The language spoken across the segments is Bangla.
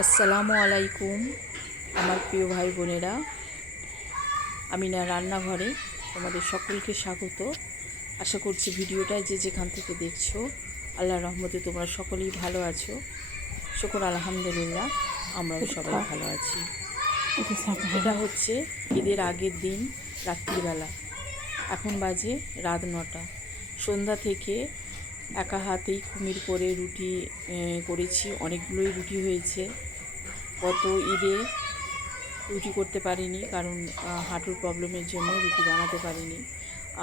আসসালামু আলাইকুম আমার প্রিয় ভাই বোনেরা। আমি না রান্নাঘরে তোমাদের সকলকে স্বাগত। আশা করছি ভিডিওটা যে যেখান থেকে দেখছো আল্লাহর রহমতে তোমরা সকলেই ভালো আছো। শুকর আলহামদুলিল্লাহ, আমরাও সবাই ভালো আছি। এটা হচ্ছে ঈদের আগের দিন রাত্রিবেলা, এখন বাজে রাত 9টা। সন্ধ্যা থেকে একা হাতেই কুমির করে রুটি করেছি, অনেকগুলোই রুটি হয়েছে। গত ঈদে রুটি করতে পারিনি, কারণ হাঁটুর প্রবলেমের জন্য রুটি বানাতে পারিনি।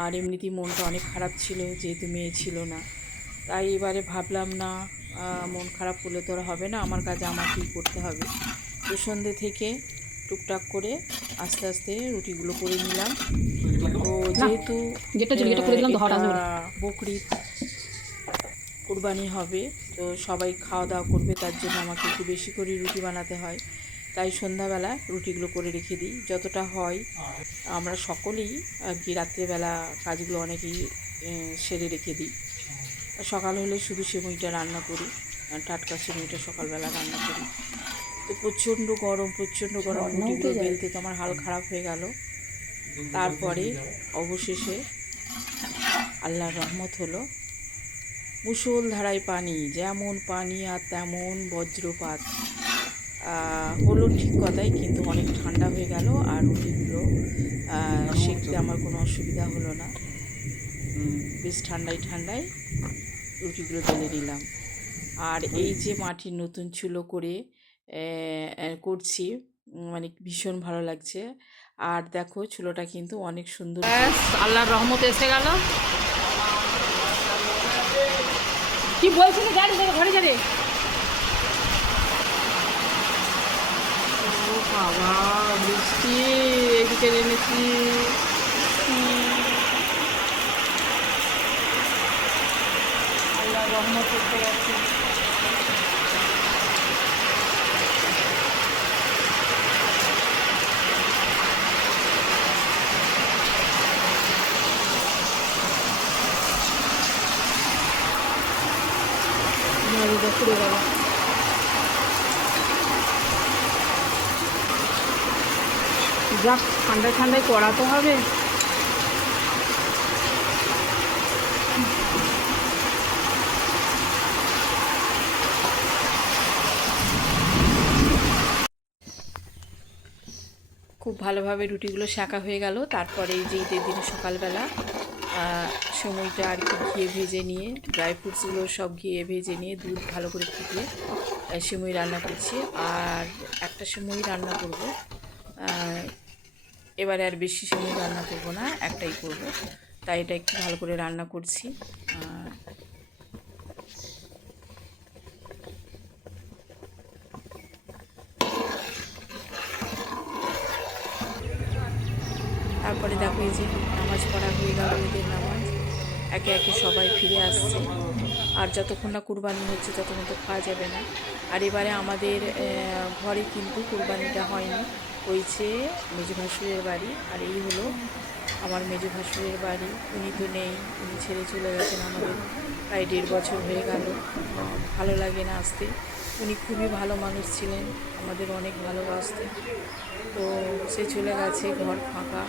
আর এমনিতেই মনটা অনেক খারাপ ছিল, যেহেতু মেয়ে ছিল না। তাই এবারে ভাবলাম না, মন খারাপ করলে তো আর হবে না, আমার কাজে আমাকেই করতে হবে। তো সন্ধ্যে থেকে টুকটাক করে আস্তে আস্তে রুটিগুলো করে নিলাম। তো যেহেতু এটা বকরিদ কুরবানি হবে, তো সবাই খাওয়া দাওয়া করবে, তার জন্য আমাকে একটু বেশি করে রুটি বানাতে হয়। তাই সন্ধ্যাবেলা রুটিগুলো করে রেখে দিই যতটা হয়। আমরা সকলেই আর কি রাত্রেবেলা কাজগুলো অনেকেই সেরে রেখে দিই। সকাল হলে শুধু সেমুইটা রান্না করি, টাটকা সেমুইটা সকালবেলা রান্না করি। তো প্রচণ্ড গরম রুটিগুলো বেলতে তো আমার হাল খারাপ হয়ে গেল। তারপরে অবশেষে আল্লাহর রহমত হলো, মুষলধারায় পানি, যেমন পানি আর তেমন বজ্রপাত হলো ঠিক কথাই, কিন্তু অনেক ঠান্ডা হয়ে গেল। আর রুটিগুলো সেঁকতে আমার কোনো অসুবিধা হলো না, বেশ ঠান্ডায় রুটিগুলো বেলে নিলাম। আর এই যে মাটির নতুন চুলো করে করছি, মানে ভীষণ ভালো লাগছে। আর দেখো চুলোটা কিন্তু অনেক সুন্দর, আল্লাহর রহমত এসে গেল। কি বলছিলি গাড়ি ঘরে যাবে? ও বাবা, বৃষ্টি এদিকে এনেছি। আল্লাহ রহমত করতে গেছে। পুড়ে গেল। যাক, ঠান্ডায় করাতে হবে। খুব ভালোভাবে রুটিগুলো সেঁকা হয়ে গেল। তারপরে এই যে ঈদের দিনে সকালবেলা সময়টা আর কি ঘিয়ে ভেজে নিয়ে, ড্রাই ফ্রুটসগুলো সব ঘিয়ে ভেজে নিয়ে দুধ ভালো করে ফুটিয়ে সিমুই রান্না করছি। আর একটা সিমুই রান্না করব, এবারে আর বেশি সিমুই রান্না করব না, একটাই করব। তাই এটা একটু ভালো করে রান্না করছি। তারপরে দেখো এই যে নামাজ পড়া হয়ে গেল, ঈদের নামাজ। একে একে সবাই ফিরে আসছে। আর যতক্ষণ না কুরবানি হচ্ছে ততক্ষণ তো খাওয়া যাবে না। আর এবারে আমাদের ঘরে কিন্তু কুরবানিটা হয়নি, হয়েছে মেজো ভাসুরের বাড়ি। আর এই হলো আমার মেজো ভাসুরের বাড়ি। উনি তো নেই, উনি ছেড়ে চলে গেছেন আমাদের প্রায় 1.5 বছর হয়ে গেল। ভালো লাগে না আসতে। উনি খুবই ভালো মানুষ ছিলেন, আমাদের অনেক ভালোবাসতেন। তো সে চলে গেছে, ঘর ফাঁকা,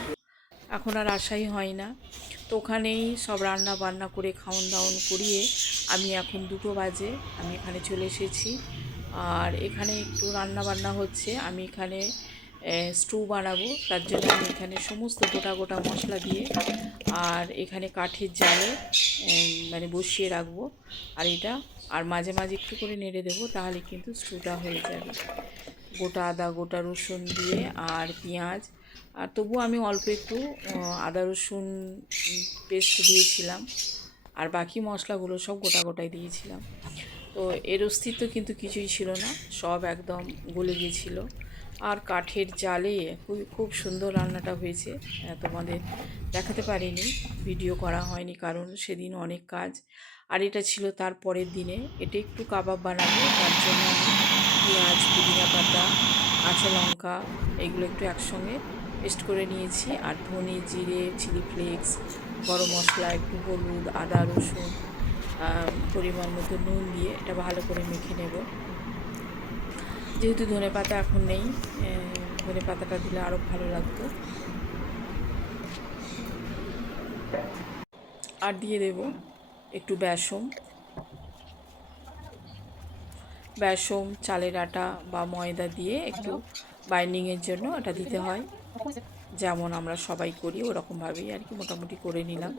এখন আর আশাই হয় না। তো ওখানেই সব রান্না বান্না করে খাওন দাওন করিয়ে আমি এখন 2টো বাজে আমি এখানে চলে এসেছি। আর এখানে একটু রান্না বান্না হচ্ছে, আমি এখানে স্টু বানাবো, তার জন্য আমি এখানে সমস্ত গোটা মশলা দিয়ে আর এখানে কাঠের জালে মানে বসিয়ে রাখবো। আর এটা আর মাঝে মাঝে একটু করে নেড়ে দেবো, তাহলে কিন্তু স্টুটা হয়ে যাবে। গোটা আদা গোটা রসুন দিয়ে আর পেঁয়াজ, আর তবু আমি অল্প একটু আদা রসুন পেস্ট দিয়েছিলাম, আর বাকি মশলাগুলো সব গোটাই দিয়েছিলাম। তো এর অস্তিত্ব কিন্তু কিছুই ছিল না, সব একদম গলে গিয়েছিল। আর কাঠের জালে খুব সুন্দর রান্নাটা হয়েছে। তোমাদের দেখাতে পারিনি, ভিডিও করা হয়নি, কারণ সেদিন অনেক কাজ। আর এটা ছিল তার পরের দিনে। এটা একটু কাবাব বানাবো, তার জন্য আমি পেঁয়াজ, পুদিনা পাতা, কাঁচা লঙ্কা এগুলো একটু একসঙ্গে পেস্ট করে নিয়েছি। আর ধনে, জিরে, চিলি ফ্লেক্স, গরম মশলা, একটু হলুদ, আদা রসুন, পরিমাণ মতো নুন দিয়ে এটা ভালো করে মেখে নেব। যেহেতু ধনেপাতা এখন নেই, ধনেপাতাটা দিলে আরও ভালো লাগতো। আর দিয়ে দেব একটু বেসম, চালের আটা বা ময়দা দিয়ে একটু বাইন্ডিংয়ের জন্য এটা দিতে হয়। যেমন আমরা সবাই করি ওরকমভাবেই আর কি মোটামুটি করে নিলাম।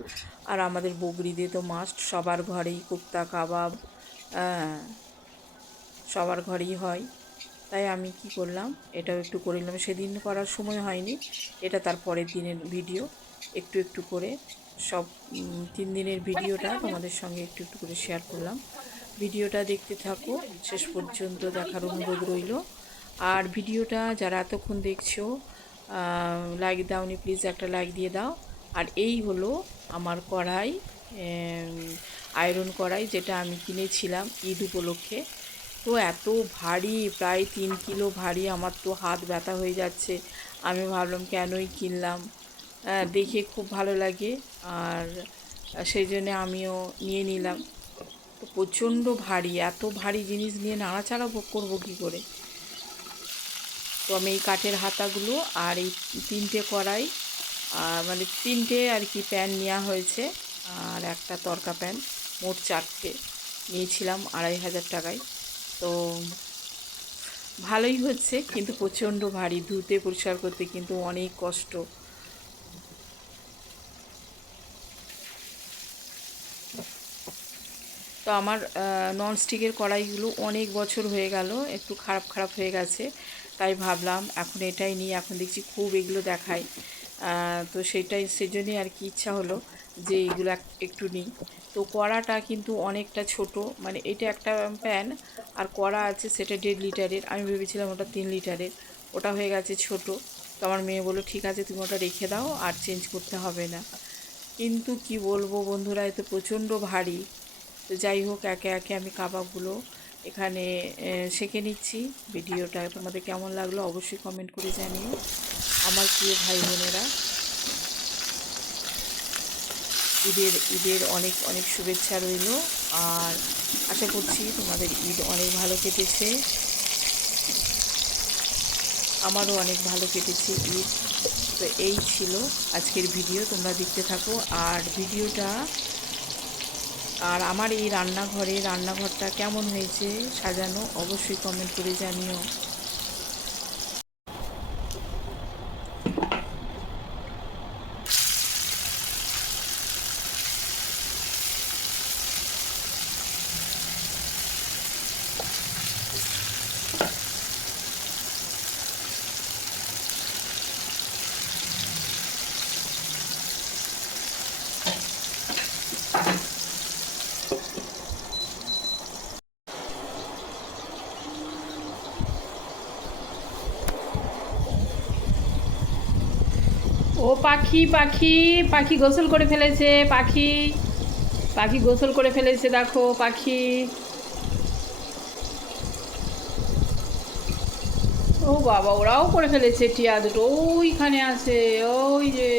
আর আমাদের বগরিদে তো মাস্ট, সবার ঘরেই কোপ্তা কাবাব সবার ঘরেই হয়। তাই আমি কি করলাম, এটাও একটু করে নিলাম। সেদিন করার সময় হয়নি, এটা তার পরের দিনের ভিডিও। একটু একটু করে সব 3 দিনের ভিডিওটা তোমাদের সঙ্গে একটু একটু করে শেয়ার করলাম। ভিডিওটা দেখতে থাকো, শেষ পর্যন্ত দেখার অনুরোধ রইল। আর ভিডিওটা যারা এতক্ষণ দেখছো লাইক দাওনি, প্লিজ একটা লাইক দিয়ে দাও। আর এই হলো আমার কড়াই, আয়রন কড়াই, যেটা আমি কিনেছিলাম ঈদ উপলক্ষে। তো এত ভারী, প্রায় 3 কিলো ভারী, আমার তো হাত ব্যথা হয়ে যাচ্ছে। আমি ভাবলাম কেনই কিনলাম, দেখে খুব ভালো লাগে, আর সেই জন্যে আমিও নিয়ে নিলাম। তো প্রচণ্ড ভারী, এত ভারী জিনিস নিয়ে নাড়াচাড়া করবো কী করে। তো আমি এই কাঠের হাতাগুলো আর এই 3টে কড়াই, মানে 3টে আর কি প্যান নেওয়া হয়েছে, আর একটা তরকা প্যান, মোট 4টে নিয়েছিলাম 2500 টাকায়। তো ভালোই হচ্ছে, কিন্তু প্রচণ্ড ভারী, ধুতে পরিষ্কার করতে কিন্তু অনেক কষ্ট। তো আমার ননস্টিকের কড়াইগুলো অনেক বছর হয়ে গেল, একটু খারাপ হয়ে গেছে। তাই ভাবলাম এখন এটাই নিই, এখন দেখছি খুব এগুলো দেখায়। তো সেজন্যই আর কি ইচ্ছা হলো যে এইগুলো একটু নিই। তো কড়াটা কিন্তু অনেকটা ছোট, মানে এটা একটা প্যান, আর কড়া আছে সেটা 1.5 লিটারের। আমি ভেবেছিলাম ওটা 3 লিটারের, ওটা হয়ে গেছে ছোট। তো আমার মেয়ে বললো ঠিক আছে তুমি ওটা রেখে দাও, আর চেঞ্জ করতে হবে না। কিন্তু কি বলবো বন্ধুরা, এতে প্রচণ্ড ভারী। তো যাই হোক, একে একে আমি কাবাবগুলো এখানে সেঁকে নিচ্ছি। ভিডিওটা তোমাদের কেমন লাগলো অবশ্যই কমেন্ট করে জানিও আমার প্রিয় ভাই বোনেরা। ঈদের অনেক অনেক শুভেচ্ছা রইল, আর আশা করছি তোমাদের ঈদ অনেক ভালো কেটেছে। আমারও অনেক ভালো কেটেছে ঈদ। তো এই ছিল আজকের ভিডিও, তোমরা দেখতে থাকো। আর আমার এই রান্নাঘরটা কেমন হয়েছে সাজানো অবশ্যই কমেন্ট করে জানিও। ও পাখি পাখি পাখি গোসল করে ফেলেছে, পাখি পাখি গোসল করে ফেলেছে, দেখো পাখি। ও বাবা, ওরাও করে ফেলেছে, টিয়া দুটো ওইখানে আছে, ওই যে।